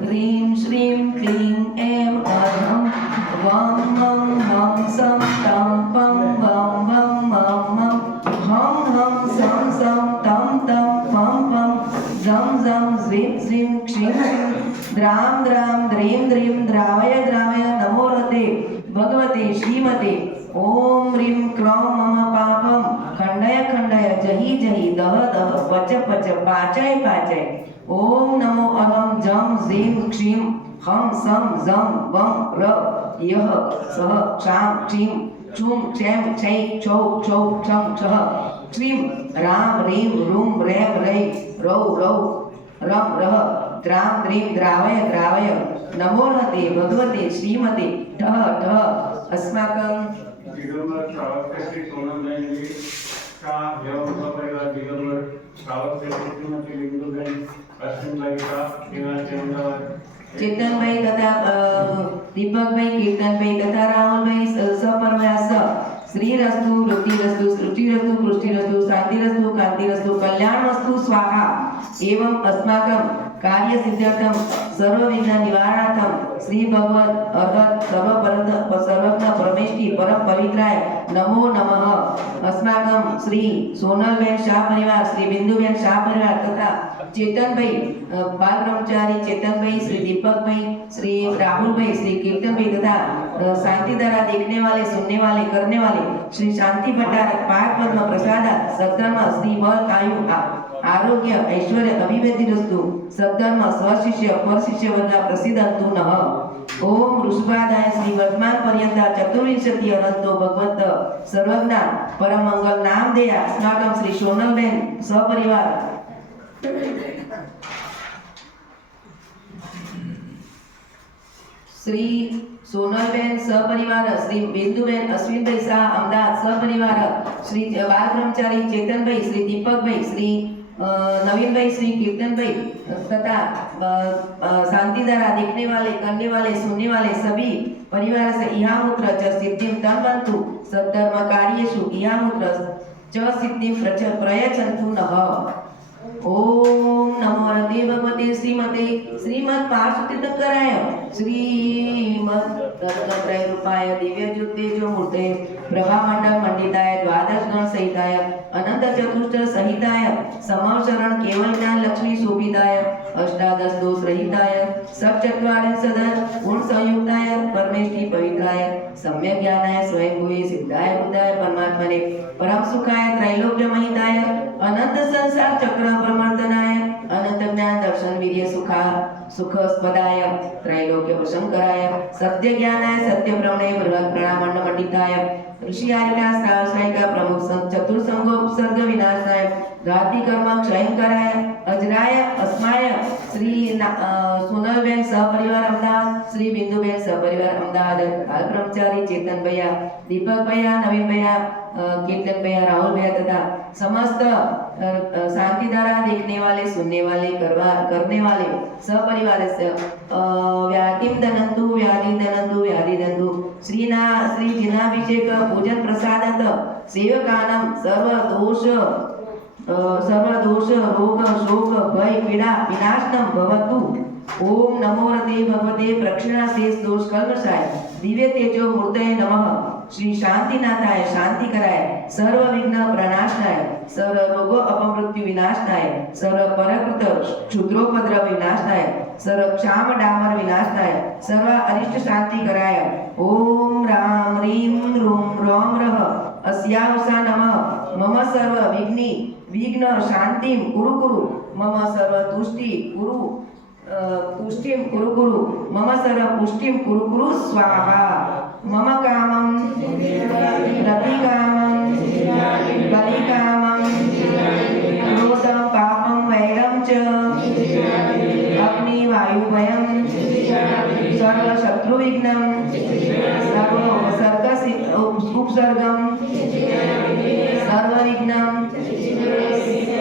ह्रीं श्रीं क्लीं ऐं अहं वं मं हं सं तं पं वं वं मं मं हं हं सं सं तं तं पं पं झं झं झ्रीं झ्रीं क्षीं क्षीं द्रां द्रां द्रीं द्रीं द्रावय द्रावय नमो रते भगवते श्रीमते ॐ ह्रीं क्लौं मम पापं खण्डय खण्डय जहि जहि दह दह पच पच पाचय पाचय ॐ नमो अहं जं झीं क्षीं हं सं झं वं र यः सः क्षां क्षीं क्षूं क्षैं क्षै क्षौ क्षौ क्षं क्षः क्लीं रां ह्रीं रूं रैं रैं रौ रौ रं रः द्रां द्रीं द्रावय द्रावय नमो नते भगवते श्रीमते ठः ठः अस्माकं दिगंबर श्रावक श्री सोनमबेन जी का एवं परिवार दिगंबर श्रावक श्रीमती बिंदुबेन अश्विन ललिता निवासी अमदावाद चेतनभाई तथा दीपकभाई कीर्तनभाई तथा राहुलभाई सपरिवार श्रीरस्तु वृत्तिरस्तु सृष्टिरस्तु पुष्टिरस्तु शांतिरस्तु कांतिरस्तु कल्याणमस्तु स्वाहा एवं अस्माकं कार्य सिद्ध्यर्थं सर्व विघ्न निवारणार्थं श्री भगवत अर्हत सर्वज्ञ परमेष्टि परम पवित्राय नमो नमः अस्माकं श्री सोनलबेन शाह परिवार श्री बिंदुबेन शाह परिवार तथा चेतन भाई बाल ब्रह्मचारी चेतन भाई श्री दीपक भाई श्री राहुल भाई श्री कीर्तन भाई तथा शांति धारा देखने वाले सुनने वाले करने वाले श्री शांति भट्टार पाक पद्म प्रसाद सद्धर्म श्री बल आयु आरोग्य ऐश्वर्य अभिवृद्धि रस्तु सद्धर्म स्वशिष्य परशिष्य वर्ग प्रसिद्धंतु नः ओम वृषभादाय श्री वर्तमान पर्यंत चतुर्विंशति अनंतो भगवत सर्वज्ञ परम मंगल नाम देया अस्माकं श्री सोनलबेन सपरिवार श्री सोनलबेन सपरिवार श्री बिंदुबेन अश्विनभाई शाह अमदावाद सपरिवार श्री बाल ब्रह्मचारी चेतनभाई श्री दीपकभाई श्री नवीनभाई श्री कीर्तनभाई तथा शांतिधारा देखने वाले करने वाले सुनने वाले सभी परिवार से इहामुत्र च सिद्धिं तन्वन्तु सद्धर्म कार्येषु इहामुत्र च सिद्धिं प्रयच्छन्तु नः ओम नमो रते भगवते श्रीमते श्रीमद पार्श्वतीर्थंकराय श्रीमद रत्नत्रय रूपाय दिव्य ज्योतिजो मूर्ते प्रभामंडल मंडिताय द्वादश गण सहिताय अनंत चतुष्ट सहिताय समवशरण केवल ज्ञान लक्ष्मी शोभिताय अष्टादश दोष रहिताय सप्तचत्वारिंशद गुण संयुक्ताय परमेष्टि पवित्राय सम्यक ज्ञानाय स्वयंभुवे सिद्धाय बुद्धाय परमात्मने परम सुखाय त्रैलोक्य महिताय अनंत संसार चक्र प्रमर्दनाय अनंत ज्ञान दर्शन वीर्य सुखस्पदाय त्रैलोक्य प्रशंकराय सत्य ज्ञानाय सत्य प्रवणय बृहत् प्रणामंड मंडिताय ऋषियारिका सावसायिका प्रमुख चतुर्संगोपसर्ग विनाशाय घाती कर्म क्षयंकराय अजराय अस्माय श्री सोनलबेन सहपरिवार अमदावाद श्री बिंदुबेन सहपरिवार अमदावाद बाल ब्रह्मचारी चेतन भैया दीपक भैया नवीन भैया कीर्तन भैया राहुल भैया तथा समस्त शांतिधारा देखने वाले सुनने वाले करने वाले सपरिवार से व्याधिं दनन्तु व्याधि दनन्तु श्री जिनाभिषेक पूजन प्रसादत सेवकानां सर्वदोष रोग शोक भय पीड़ा विनाशनं भवतु ओम नमो रते भगवते प्रक्षिणा शेष दोष कल्मषाय दिव्य तेजो मूर्तये नमः श्री शांतिनाथाय शांति कराय सर्व विघ्न प्रणाशनाय सर्व रोग अपमृत्यु विनाशनाय सर्व परकृत क्षुद्रोपद्रव विनाशनाय सर्व क्षाम डामर विनाशनाय सर्व अरिष्ट शांति कराय ओम राम ह्रीं रूं रौं रः अस्यावसा नमः मम सर्व विघ्न शांतिं कुरु मम सर्व तुष्टिं कुरु मम सर्व पुष्टिं कुरु स्वाहा मम कामं रतिकामं बलिकामं क्रोधं पापं वैरं च अग्निवायुभयं सर्वशत्रुविघ्नं सर्वोपसर्गं सर्वविघ्नं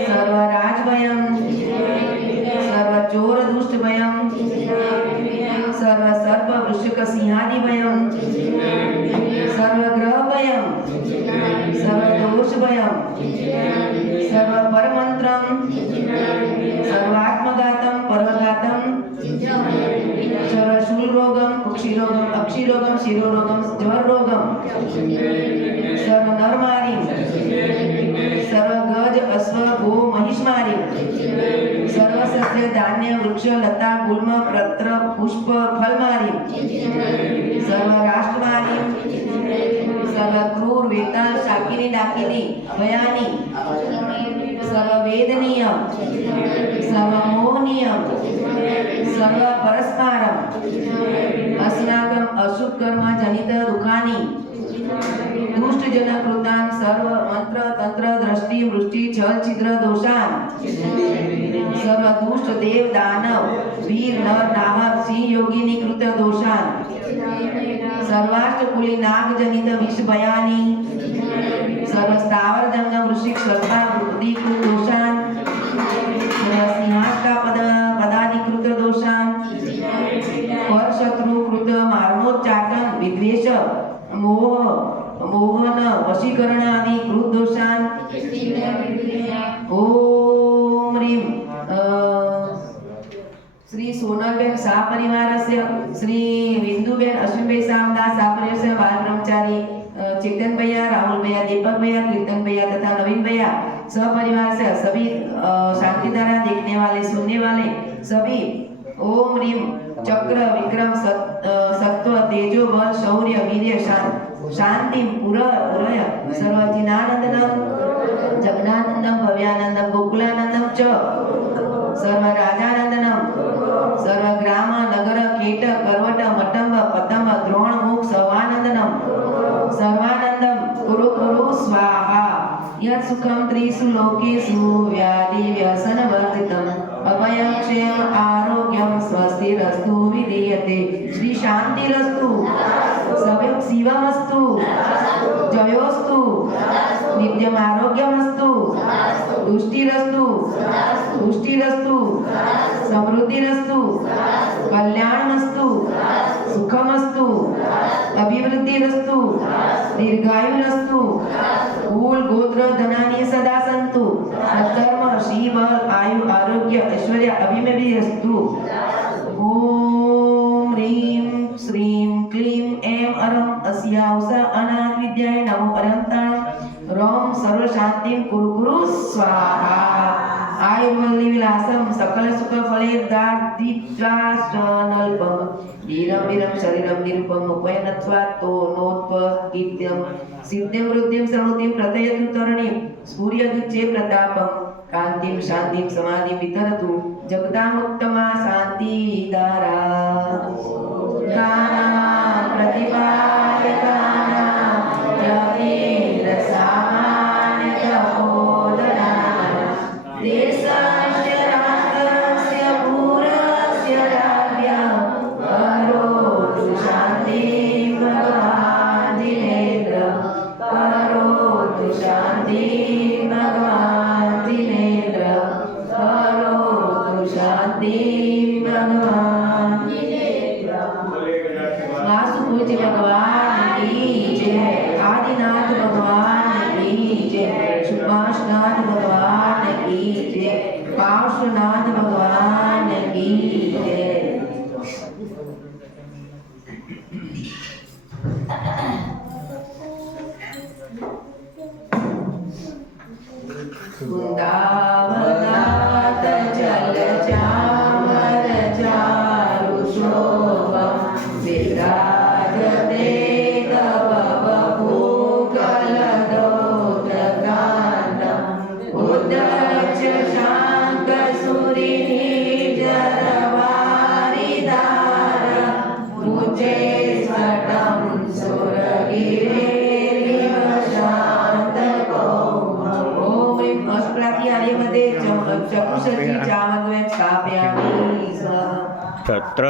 सर्वराजभयं सर्वचोर वृश्चिकसिंहादिभयं सर्वग्रहभयं सर्वदोषभयं सर्वपरमन्त्रं सर्वात्मघातं परघातं सर्वशूलरोगं कुक्षिरोगं अक्षिरोगं शिरोरोगं ज्वररोगं सर्वनरमारीं सर्वगज अश्व गो महिष्मारीं सर्वसस्य धान्य वृक्ष लता गुल्म पत्र पुष्प फलमारीं सर्वराष्ट्रमारीं सर्वक्रूर वेताल शाकिनी डाकिनी भयानी सर्ववेदनीयं सर्वमोहनीयं सर्वपरस्परम् अस्माकम् अशुभकर्म जनित दुःखानि दुष्टजनकृतान् सर्व मंत्र तंत्र दृष्टि वृष्टि छल छिद्र दोषान् सर्व दुष्ट देव दानव वीर नर नाहक सिंह योगिनी कृत दोषान् सर्वाष्टकुली नाग जनित विष भयानि सर्व स्थावर जंगम वृश्चिक श्रद्धा वृद्धि कृत दोषान् सर्व सिंहासका पदाधिकृत दोषान् पर शत्रु कृत मारणोच्चाटन विद्वेष मोह मोहन वशीकरण आदि कृत दोषान् ओम ह्रीं श्री सोनलबेन शाह परिवारस्य श्री बिंदुबेन अश्विनभाई सामदास शाह परिवारस्य बाल ब्रह्मचारी चेतन भैया राहुल भैया दीपक भैया कीर्तन भैया तथा नवीन भैया सहपरिवार से सभी शांतिधारा देखने वाले सुनने वाले सभी ओम ह्रीं चक्र विक्रम सत्व तेजो बल शौर्य वीर्य शांति पुरय सर्वजिनानंदनम जगनानंदम भव्यानंदम गोकुलानंदम च सर्वराजानंदनम सर्वग्राम नगर कीट करवट मटंब पतंब द्रोण मुख सर्वानंदनम सर्वानंदम कुरु कुरु स्वाहा यत् सुखम त्रिषु लोकेषु व्याधि व्यसन वर्जितम अभयं क्षेम आरोग्यम स्वस्तिरस्तु विधीयते श्री शांतिरस्तु शिवमस्तु जयोस्तु नित्यम आरोग्यमस्तु तुष्टिरस्तु पुष्टिरस्तु समृद्धिरस्तु कल्याणमस्तु सुखमस्तु अभिवृद्धिरस्तु दीर्घायुरस्तु कुल गोत्र धनानि सदा सन्तु सत्कर्म श्री बल आयु आरोग्य ऐश्वर्य अभिमभिरस्तु ओम ह्रीं श्रीं क्लीं ऐं अरं अस्यावस अनाथ विद्याय नमो अरन्तां रोम सर्व शांतिं कुरु कुरु स्वाहा आयुर्वल्ली विलासम सकल सुख फलेर्दार्दित्वाश्रनल्पम धीरं वीरं शरीरं निरुपम उपयनत्वात्तो नोत्पकीर्त्यं सिद्धिं वृद्धिं सर्वतिं प्रतयतु तरणिं स्फुर्यदुच्चे प्रतापं कान्तिं शान्तिं समाधिं वितरतु जगदामुत्तमा शान्तिदारा कानां प्रतिपालकानां जपेन्द्र सामान्यतपोदनानां देशस्य राष्ट्रस्य पुरस्य राज्ञं करोतु शान्तिं भगवान् जिनेन्द्र करोतु शान्तिं भगवान् जिनेन्द्र करोतु शान्तिं भगवान् जिनेन्द्र वासुपूज्य भगवान की जय आदिनाथ भगवान की जय सुभाषनाथ भगवान की जय पार्श्वनाथ भगवान की जय वृंदावनाथ जल चामर चारु शोभम विराजते तव बभूकलदोदकाण्डम् उदक्ष शांक सुरिनिर्जरवारिधार मुझे स्वटं सुरगिरेरिव शान्तकौम ओम अष्टप्राति आर्यमध्ये चक्षुषी चामद्वयं स्थापयामि तत्र